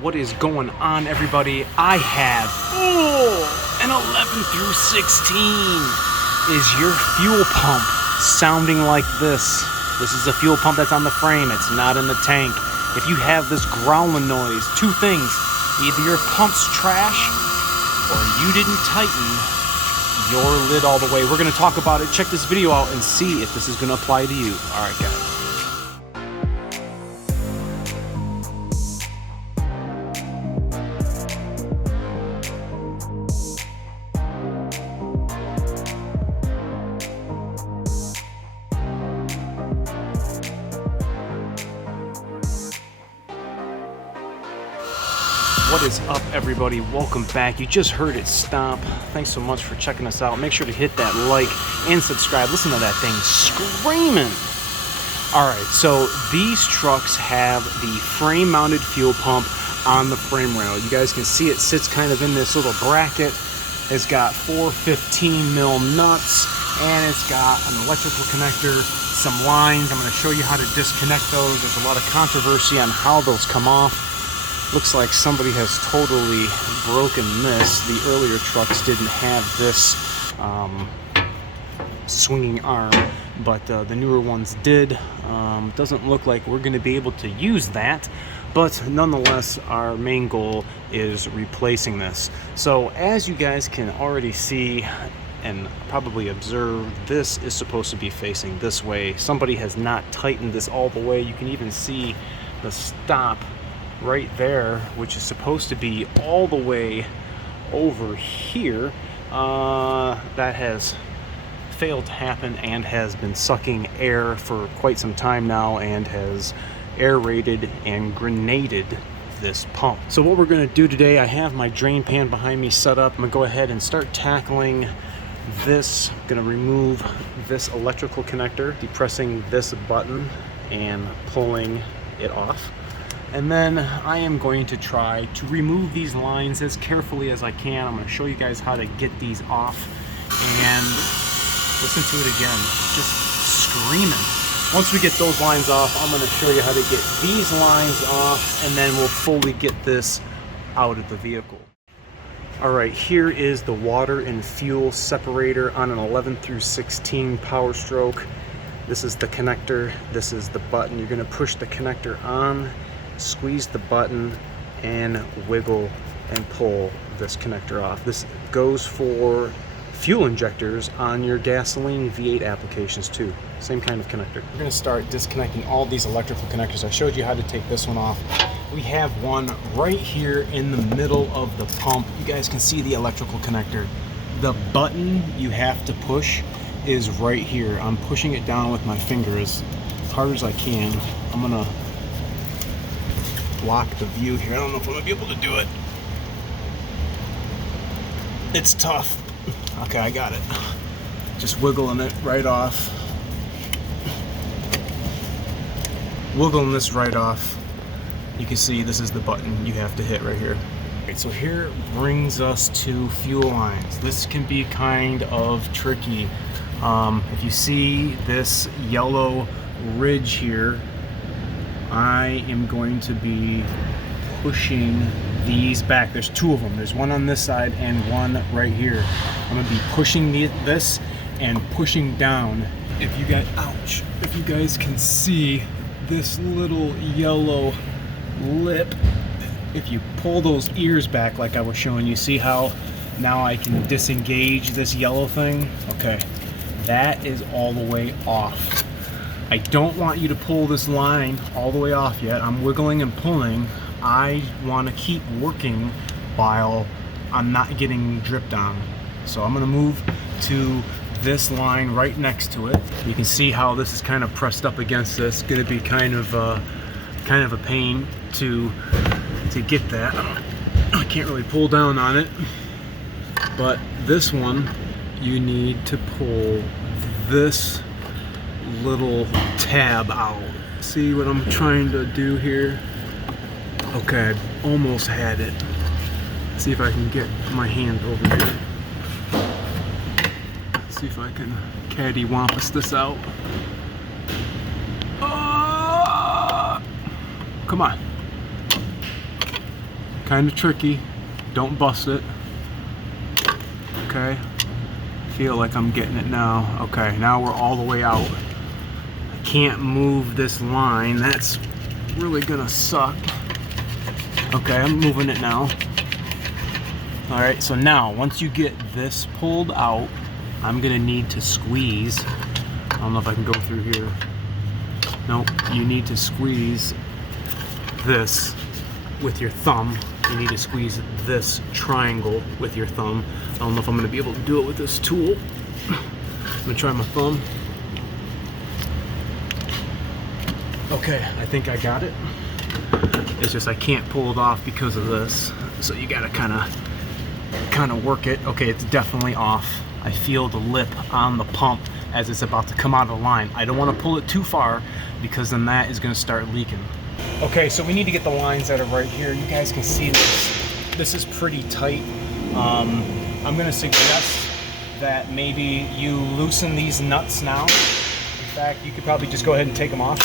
What is going on, everybody? I have an 11 through 16. Is your fuel pump sounding like this? This is a fuel pump that's on the frame. It's not in the tank. If you have this growling noise, two things. Either your pump's trash or you didn't tighten your lid all the way. We're going to talk about it. Check this video out and see if this is going to apply to you. All right, guys. What is up, everybody? Welcome back. You just heard it stop. Thanks so much for checking us out. Make sure to hit that like and subscribe. Listen to that thing screaming. All right, so these trucks have the frame-mounted fuel pump on the frame rail. You guys can see it sits kind of in this little bracket. It's got 4 15-mil nuts, and it's got an electrical connector, some lines. I'm going to show you how to disconnect those. There's a lot of controversy on how those come off. Looks like somebody has totally broken this. The earlier trucks didn't have this swinging arm, but the newer ones did. Doesn't look like we're going to be able to use that, but nonetheless, our main goal is replacing this. So as you guys can already see and probably observe, this is supposed to be facing this way. Somebody has not tightened this all the way. You can even see the stop right there, which is supposed to be all the way over here. That has failed to happen and has been sucking air for quite some time now and has aerated and grenaded this pump. So what we're going to do today, I have my drain pan behind me set up. I'm going to go ahead and start tackling this. I'm going to remove this electrical connector, depressing this button and pulling it off. And then I am going to try to remove these lines as carefully as I can. I'm going to show you guys how to get these off, and listen to it again, just screaming. Once we get those lines off, I'm going to show you how to get these lines off, and then we'll fully get this out of the vehicle. All right, here is the water and fuel separator on an 11 through 16 Powerstroke. This is the connector, this is the button. You're going to push the connector on, squeeze the button, and wiggle and pull this connector off. This goes for fuel injectors on your gasoline V8 applications too. Same kind of connector. We're going to start disconnecting all these electrical connectors. I showed you how to take this one off. We have one right here in the middle of the pump. You guys can see the electrical connector. The button you have to push is right here. I'm pushing it down with my finger as hard as I can. I'm going to block the view here. I don't know if I'm gonna be able to do it. It's tough. Okay, I got it. Just wiggling it right off. Wiggling this right off. You can see this is the button you have to hit right here. Right, so here brings us to fuel lines. This can be kind of tricky. If you see this yellow ridge here, I am going to be pushing these back. There's two of them. There's one on this side and one right here. I'm going to be pushing this and pushing down. If you guys can see this little yellow lip, if you pull those ears back like I was showing you, see how now I can disengage this yellow thing? Okay, that is all the way off. I don't want you to pull this line all the way off yet. I'm wiggling and pulling. I want to keep working while I'm not getting dripped on. So I'm going to move to this line right next to it. You can see how this is kind of pressed up against this. It's going to be kind of a pain to get that. I can't really pull down on it, but this one you need to pull this little tab out. See what I'm trying to do here? Okay, I almost had it. See if I can get my hand over here. See if I can caddy-wampus this out. Come on. kind of tricky. Don't bust it. Okay. Feel like I'm getting it now. Okay, now we're all the way out. I can't move this line. That's really gonna suck. Okay, I'm moving it now. All right, so now once you get this pulled out, I'm gonna need to squeeze. I don't know if I can go through here. Nope, you need to squeeze this with your thumb. You need to squeeze this triangle with your thumb. I don't know if I'm gonna be able to do it with this tool. I'm gonna try my thumb. Okay, I think I got it. It's just I can't pull it off because of this. So you gotta kind of work it. Okay, it's definitely off. I feel the lip on the pump as it's about to come out of the line. I don't want to pull it too far because then that is going to start leaking. Okay, so we need to get the lines that are right here. You guys can see this. This is pretty tight. I'm going to suggest that maybe you loosen these nuts now. In fact, you could probably just go ahead and take them off.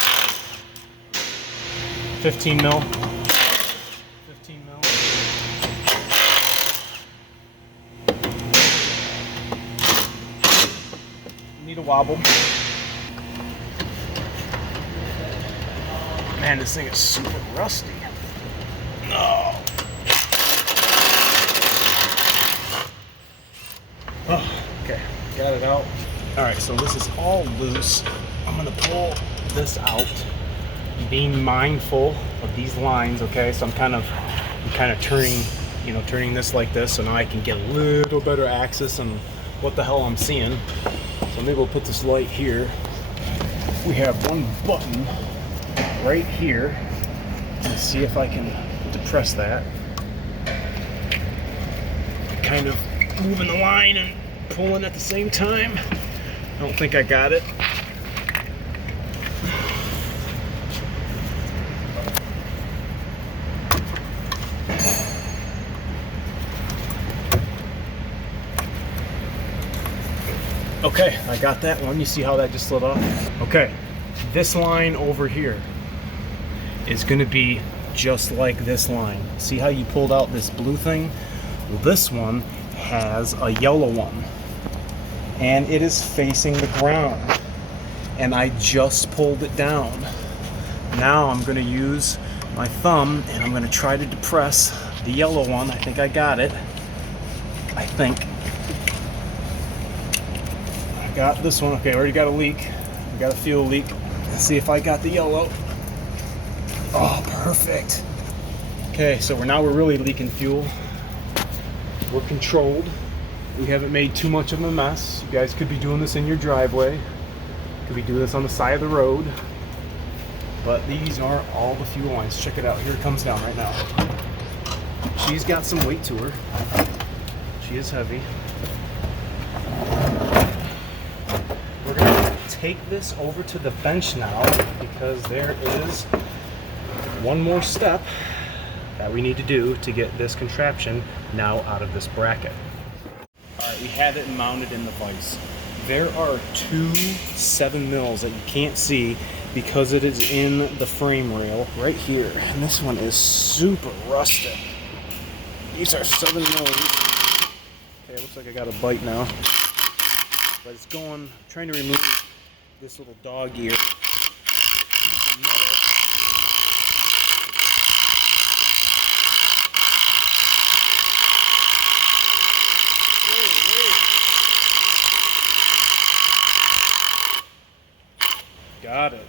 15 mil. 15 mil. Need a wobble. Man, this thing is super rusty. No. Oh, okay, got it out. All right, so this is all loose. I'm gonna pull this out, being mindful of these lines. Okay, so I'm kind of turning, turning this like this, so now I can get a little better access on what the hell I'm seeing. So maybe we'll put this light here. We have one button right here. Let's see if I can depress that. Kind of moving the line and pulling at the same time. I don't think I got it. Okay, I got that one. You see how that just slid off? Okay, this line over here is going to be just like this line. See how you pulled out this blue thing? Well, this one has a yellow one, and it is facing the ground, and I just pulled it down. Now I'm going to use my thumb, and I'm going to try to depress the yellow one. I think I got it. I think. Got this one. Okay, already got a leak. I got a fuel leak. Let's see if I got the yellow. Oh, perfect. Okay, so we're really leaking fuel. We're controlled. We haven't made too much of a mess. You guys could be doing this in your driveway. Could be doing this on the side of the road. But these are all the fuel lines. Check it out. Here it comes down right now. She's got some weight to her. She is heavy. Take this over to the bench now because there is one more step that we need to do to get this contraption now out of this bracket. Alright, we have it mounted in the vise. There are two 7 mils that you can't see because it is in the frame rail right here, and this one is super rusted. These are 7 mils. Okay, looks like I got a bite now, but it's going, trying to remove this little dog ear. Got it.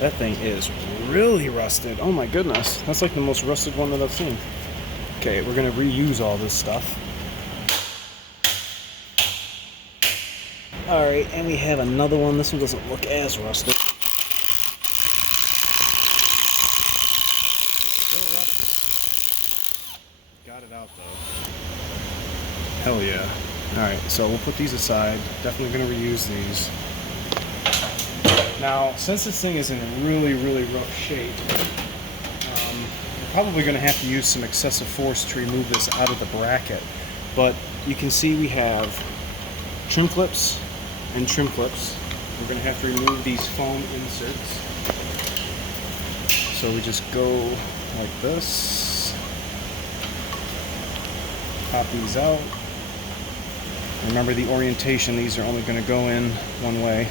That thing is really rusted. Oh my goodness. That's like the most rusted one that I've seen. Okay, we're going to reuse all this stuff. Alright, and we have another one. This one doesn't look as rusted. Still rusted. Got it out though. Hell yeah. Alright, so we'll put these aside. Definitely going to reuse these. Now, since this thing is in really rough shape, we're probably going to have to use some excessive force to remove this out of the bracket. But you can see we have trim clips and trim clips. We're going to have to remove these foam inserts. So we just go like this, pop these out. Remember the orientation, these are only going to go in one way.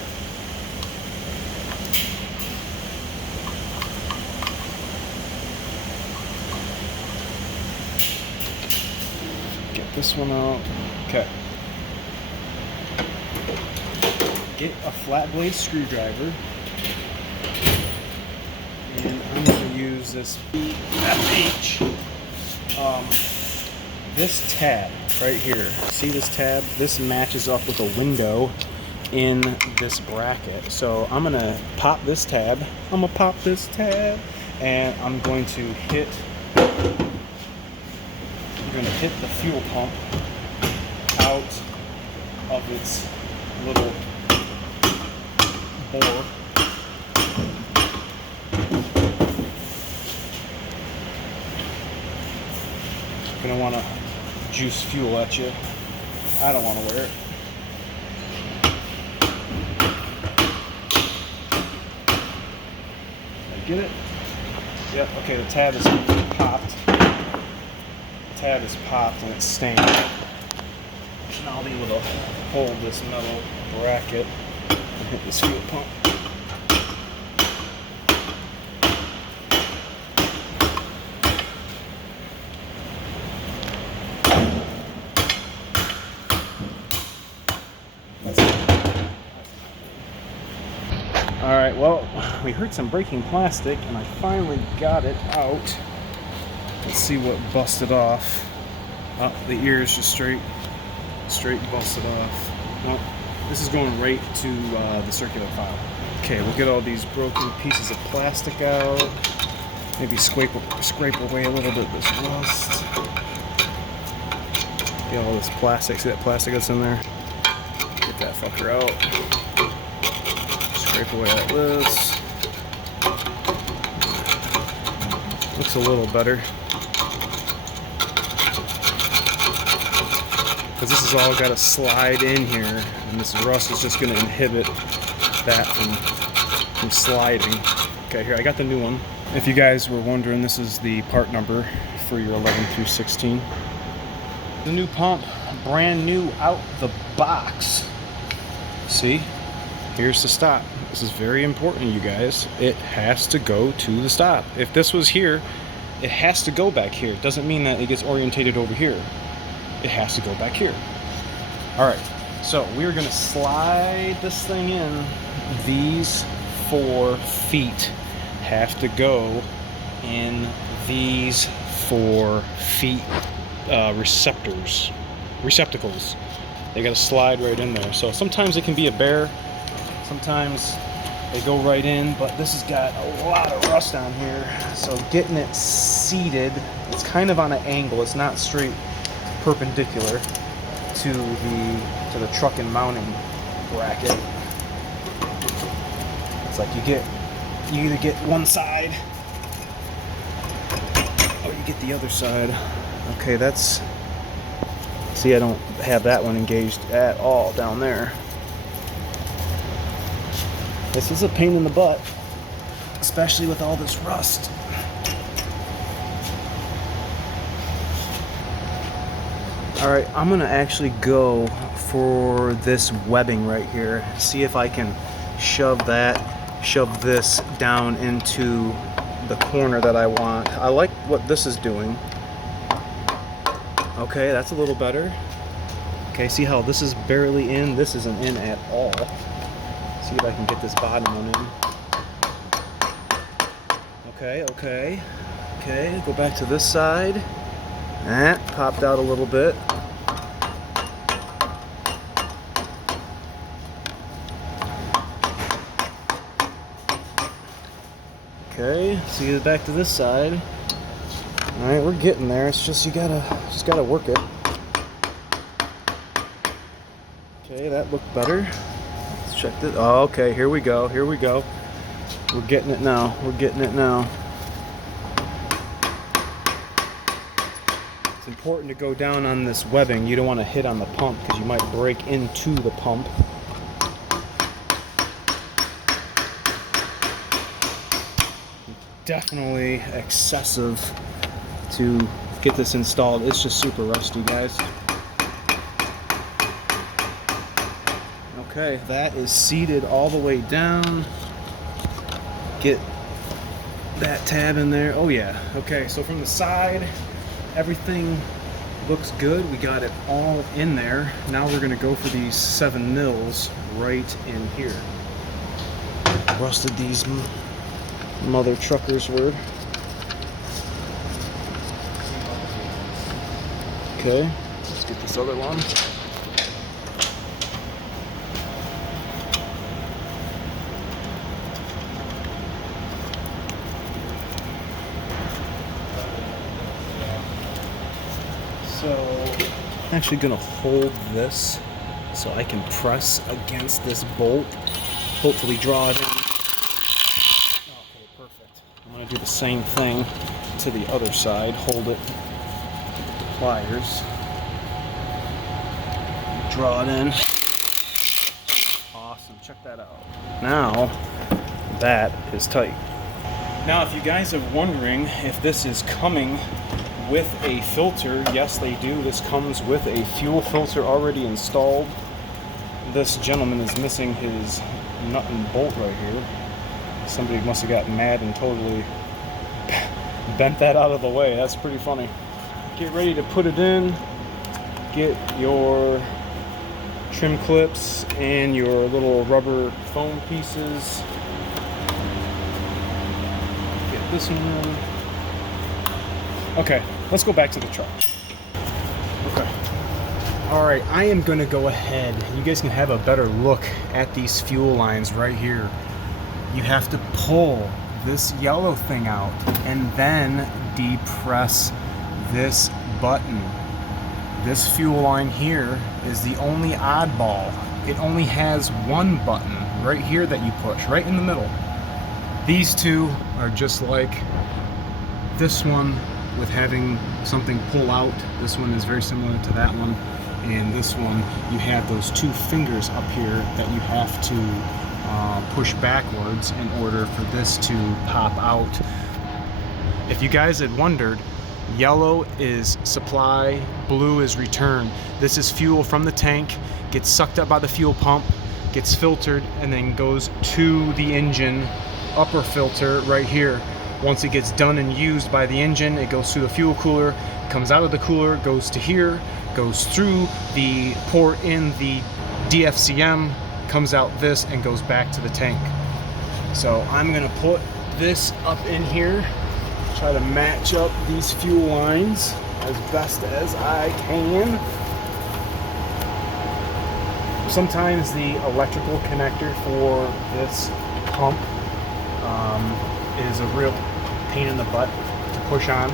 Get this one out. Okay. Get a flat blade screwdriver. And I'm going to use this FH. This tab right here, see this tab? This matches up with a window in this bracket. So I'm going to pop this tab. And I'm going to hit the fuel pump out of its little bore. Gonna want to juice fuel at you. I don't want to wear it. I get it? Yep, okay, the tab is popped. The tab is popped and it's stained. And I'll be able to hold this metal bracket and hit this fuel pump. Alright, well, we heard some breaking plastic and I finally got it out. Let's see what busted off. Oh, the ear is just straight busted off. Oh, this is going right to the circular file. Okay, we'll get all these broken pieces of plastic out. Maybe scrape away a little bit of this rust. Get all this plastic, see that plastic that's in there? Get that fucker out. Scrape away all this. Looks a little better. Because this has all got to slide in here, and this rust is just going to inhibit that from sliding. Okay, here, I got the new one. If you guys were wondering, this is the part number for your 11 through 16. The new pump, brand new out the box. See? Here's the stop. This is very important, you guys. It has to go to the stop. If this was here, it has to go back here. It doesn't mean that it gets orientated over here. It has to go back here. All right, so we're gonna slide this thing in. These 4 feet have to go in these 4 feet receptacles. They gotta slide right in there. So sometimes it can be a bear. Sometimes they go right in, but this has got a lot of rust on here, so getting it seated, it's kind of on an angle, it's not straight perpendicular to the truck and mounting bracket. It's like you either get one side or you get the other side. Okay, that's, see, I don't have that one engaged at all down there. This is a pain in the butt, especially with all this rust. All right, I'm gonna actually go for this webbing right here. See if I can shove this down into the corner that I want. I like what this is doing. Okay, that's a little better. Okay, see how this is barely in? This isn't in at all. See if I can get this bottom one in. Okay, go back to this side. That popped out a little bit. Okay, see back to this side. All right, we're getting there. It's just you gotta work it. Okay, that looked better. Let's check this. Oh, okay, here we go. We're getting it now. It's important to go down on this webbing. You don't want to hit on the pump because you might break into the pump. Definitely excessive to get this installed. It's just super rusty, guys. Okay, that is seated all the way down. Get that tab in there. Oh yeah. Okay, so from the side, everything looks good. We got it all in there. Now we're gonna go for these 7 mils right in here. Rusted these mother truckers were. Okay, let's get this other one. So I'm actually gonna hold this so I can press against this bolt, hopefully draw it in. Okay, perfect. I'm gonna do the same thing to the other side. Hold it with the pliers, draw it in. Awesome, check that out. Now that is tight. Now if you guys are wondering if this is coming with a filter, yes they do. This comes with a fuel filter already installed. This gentleman is missing his nut and bolt right here. Somebody must have got mad and totally bent that out of the way. That's pretty funny. Get ready to put it in. Get your trim clips and your little rubber foam pieces. Get this one in. Okay, let's go back to the truck. Okay. All right, I am gonna go ahead. You guys can have a better look at these fuel lines right here. You have to pull this yellow thing out and then depress this button. This fuel line here is the only oddball. It only has one button right here that you push, right in the middle. These two are just like this one, with having something pull out. This one is very similar to that one, and this one you have those 2 fingers up here that you have to push backwards in order for this to pop out. If you guys had wondered, yellow is supply, blue is return. This is fuel from the tank, gets sucked up by the fuel pump, gets filtered, and then goes to the engine upper filter right here. Once it gets done and used by the engine, it goes through the fuel cooler, comes out of the cooler, goes to here, goes through the port in the DFCM, comes out this, and goes back to the tank. So I'm gonna put this up in here, try to match up these fuel lines as best as I can. Sometimes the electrical connector for this pump is a real pain in the butt to push on.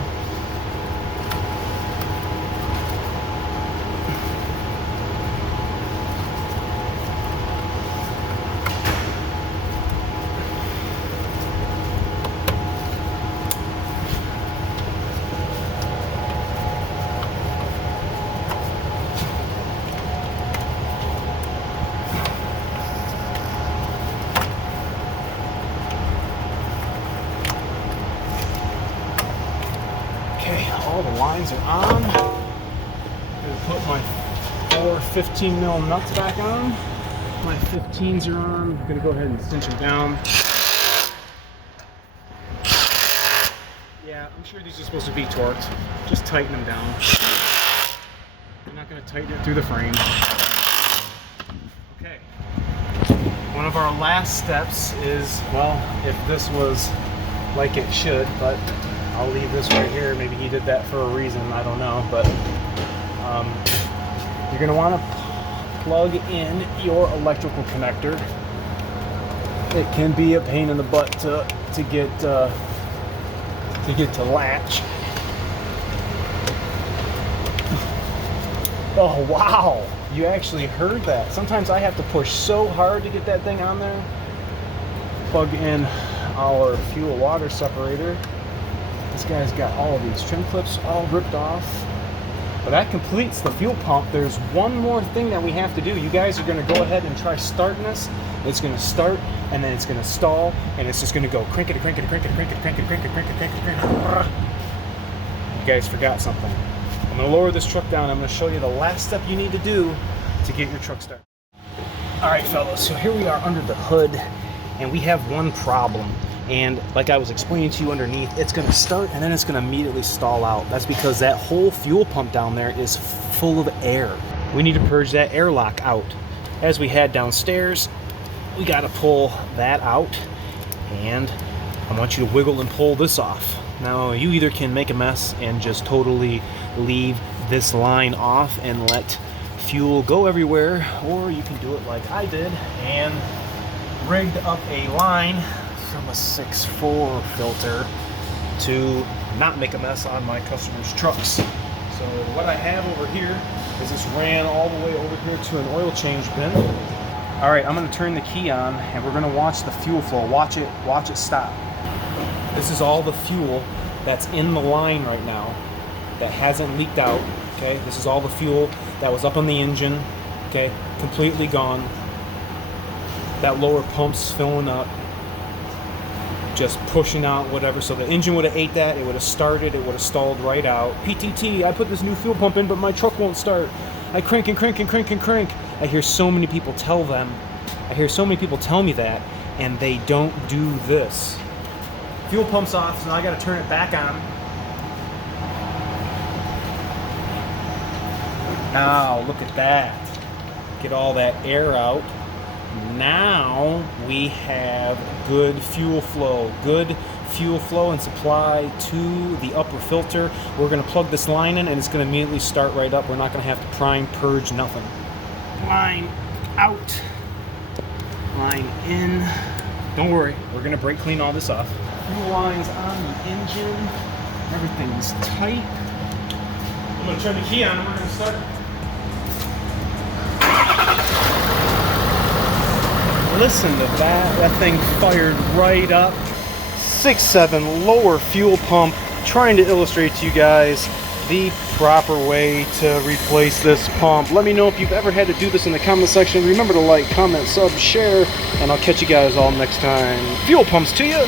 All the lines are on. I'm gonna put my 4 15 mil nuts back on. My 15s are on. I'm gonna go ahead and cinch them down. Yeah, I'm sure these are supposed to be torqued. Just tighten them down. I'm not gonna tighten it through the frame. Okay. One of our last steps is, well, if this was like it should, but I'll leave this right here. Maybe he did that for a reason, I don't know, but you're gonna wanna plug in your electrical connector. It can be a pain in the butt to get to latch. Oh wow, you actually heard that. Sometimes I have to push so hard to get that thing on there. Plug in our fuel water separator. This guy's got all of these trim clips all ripped off. But that completes the fuel pump. There's one more thing that we have to do. You guys are gonna go ahead and try starting this. It's gonna start, and then it's gonna stall, and it's just gonna go crank it, crank it, crank it, crank it, crank it, crank it, crank it, crank it, crank it. You guys forgot something. I'm gonna lower this truck down. I'm gonna show you the last step you need to do to get your truck started. All right, fellas, so here we are under the hood, and we have one problem. And like I was explaining to you underneath, it's gonna start and then it's gonna immediately stall out. That's because that whole fuel pump down there is full of air. We need to purge that airlock out. As we had downstairs, we gotta pull that out, and I want you to wiggle and pull this off. Now, you either can make a mess and just totally leave this line off and let fuel go everywhere, or you can do it like I did and rigged up a line from a 6.4 filter to not make a mess on my customers' trucks. So what I have over here is this ran all the way over here to an oil change bin. All right, I'm gonna turn the key on and we're gonna watch the fuel flow. Watch it stop. This is all the fuel that's in the line right now that hasn't leaked out, okay? This is all the fuel that was up on the engine, okay? Completely gone. That lower pump's filling up, just pushing out whatever. So the engine would have ate that, it would have started, it would have stalled right out. PTT, I put this new fuel pump in, but my truck won't start. I crank and crank and crank and crank. I hear so many people tell me that, and they don't do this. Fuel pump's off, so now I gotta turn it back on. Now, look at that. Get all that air out. Now we have good fuel flow and supply to the upper filter. We're gonna plug this line in and it's gonna immediately start right up. We're not gonna have to prime, purge, nothing. Line out, line in. Don't worry, we're gonna brake clean all this off. Fuel lines on the engine, everything's tight. I'm gonna turn the key on and we're gonna start. Listen to that thing fired right up. 6.7 lower fuel pump, trying to illustrate to you guys the proper way to replace this pump. Let me know if you've ever had to do this in the comment section. Remember to like, comment, sub, share, and I'll catch you guys all next time. Fuel pumps to you.